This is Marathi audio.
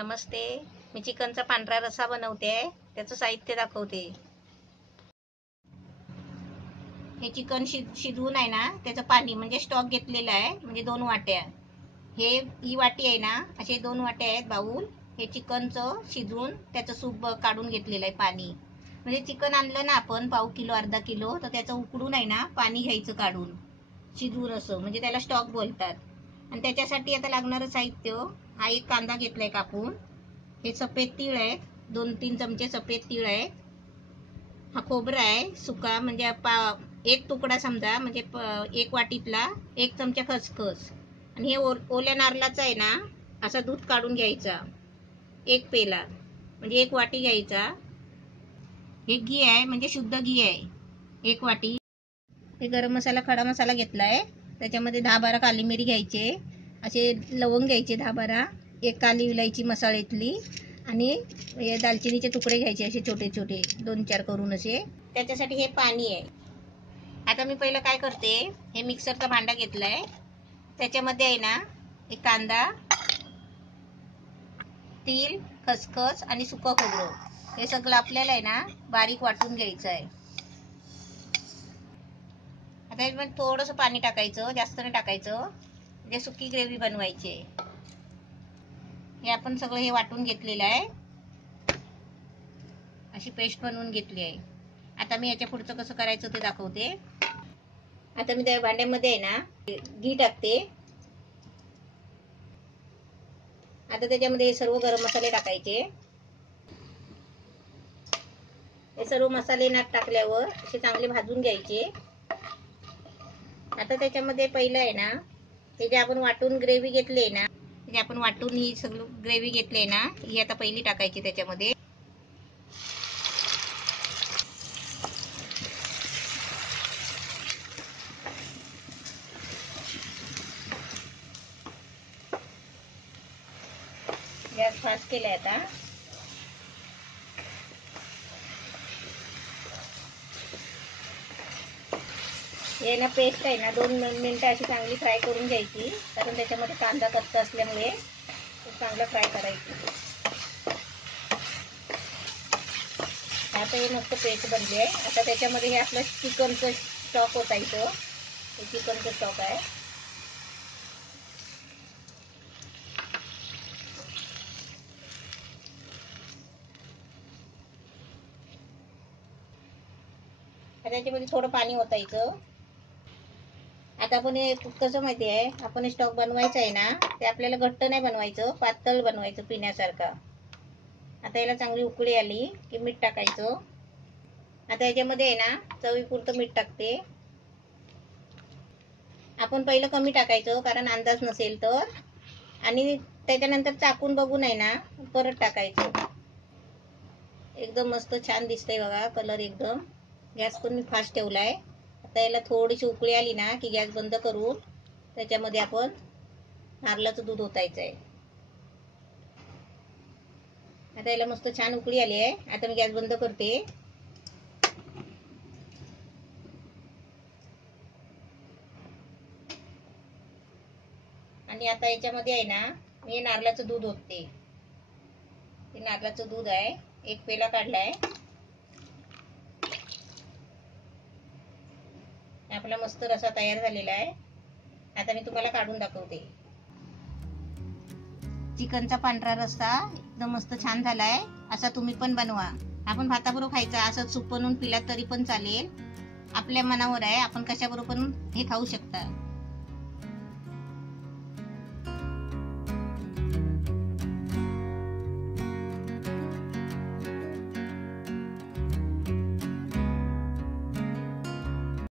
नमस्ते. मी चिकनचा पांढरा रस्सा बनवते आहे. त्याचं साहित्य दाखवते. हे चिकन शिजवून आहे ना, त्याचं पाणी म्हणजे स्टॉक घेतलेला आहे, म्हणजे 2 वाट्या. ही वाटी आहे ना, असे 2 वाट्या आहेत बाउल. हे चिकनचं शिजवून त्याचं सूप काढून घेतलेलं आहे पाणी. म्हणजे चिकन आणलं ना आपण पाव किलो अर्धा किलो, तर त्याचं उकडून आहे ना पाणी घ्यायचं काढून, शिजवून असं, म्हणजे त्याला स्टॉक बोलतात. आणि त्याच्यासाठी आता लागणारं साहित्य, हा एक कांदा घेतलाय कापून, हे सफेद तीळ आहेत, 2-3 चमचे सफेद तीळ आहेत, हा खोबरा आहे सुका, म्हणजे एक तुकडा समजा, म्हणजे 1 वाटीतला 1 चमचा खसखस. आणि हे ओल्या नारळाचं आहे ना, असा दूध काढून घ्यायचा 1 पेला, म्हणजे 1 वाटी घ्यायचा. हे घी आहे, म्हणजे शुद्ध घी आहे 1 वाटी. हे गरम मसाला खडा मसाला घेतलाय, त्याच्यामध्ये 10-12 काली मिरी घ्यायचे, असे लवंग घ्यायचे 10-12, 1 काली इलायची मसाल्यातली, आणि दालचिनीचे तुकडे घ्यायचे असे छोटे छोटे 2-4 करून असे. त्याच्यासाठी हे पाणी आहे. आता मी पहिलं काय करते, हे मिक्सरचा भांडा घेतलाय, त्याच्यामध्ये आहे ना एक कांदा, तीळ, खसखस आणि सुकं खोबरं, हे सगळं आपल्याला आहे ना बारीक वाटून घ्यायचं आहे. आता याच्यामध्ये थोडंसं पाणी टाकायचं, जास्त नाही टाकायचं, म्हणजे सुकी ग्रेव्ही बनवायची. हे आपण सगळं हे वाटून घेतलेलं आहे, अशी पेस्ट बनवून घेतली आहे. आता मी याच्या पुढचं कसं करायचं ते दाखवते. आता मी त्या भांड्यामध्ये आहे ना घी टाकते. आता त्याच्यामध्ये हे सर्व गरम मसाले टाकायचे. हे सर्व मसाले टाकल्यावर असे चांगले भाजून घ्यायचे. आता त्याच्यामध्ये पहिलं आहे ना, हे जे आपण वाटून ग्रेव्ही घेतली आहे ना, जे आपण वाटून ही सगळी ग्रेव्ही घेतली आहे ना, ही आता पहिली टाकायची त्याच्यामध्ये. गॅस फास्ट केलाय आता. हे ना पेस्ट आहे ना 2 मिनिटं अशी चांगली फ्राय करून घ्यायची, कारण त्याच्यामध्ये कांदा कच्चा असल्यामुळे चांगलं फ्राय करायची. आता हे मस्त पेस्ट बनली आहे. आता त्याच्यामध्ये हे आपलं चिकनचं स्टॉक ओतायचं. हे चिकनचं स्टॉक आहे. त्याच्यामध्ये थोडं पाणी ओतायचं. आता आपण हे कसं माहिती आहे, आपण स्टॉक बनवायचं आहे ना, ते आपल्याला घट्ट नाही बनवायचं, पातळ बनवायचं पिण्यासारखा. आता याला चांगली उकळी आली की मीठ टाकायचं. आता याच्यामध्ये आहे ना चवीपुरतं मीठ टाकते. आपण पहिलं कमी टाकायचं, कारण अंदाज नसेल तर, आणि त्याच्यानंतर चाकून बघून आहे ना परत टाकायचं. एकदम मस्त छान दिसतंय बघा, कलर एकदम. गॅस पण मी फास्ट ठेवलाय. आता याला थोडीशी उकळी आली ना की गॅस बंद करून त्याच्यामध्ये आपण नारळाचं दूध ओतायचं आहे. आता याला मस्त छान उकळी आली आहे. आता मी गॅस बंद करते. आणि आता याच्यामध्ये आहे ना मी नारळाचं दूध ओतते. हे नारळाचं दूध आहे, 1 पेला काढलाय. आपला मस्त रसा तयार झालेला आहे. आता मी तुम्हाला काढून दाखवते. चिकनचा पांढरा रस्सा एकदम मस्त छान झालाय. असा तुम्ही पण बनवा. आपण भाताबरोबर खायचा, असं सूप बनवून पिलात तरी पण चालेल. आपल्या मनावर आहे, आपण कशाबरोबर पण हे खाऊ शकता.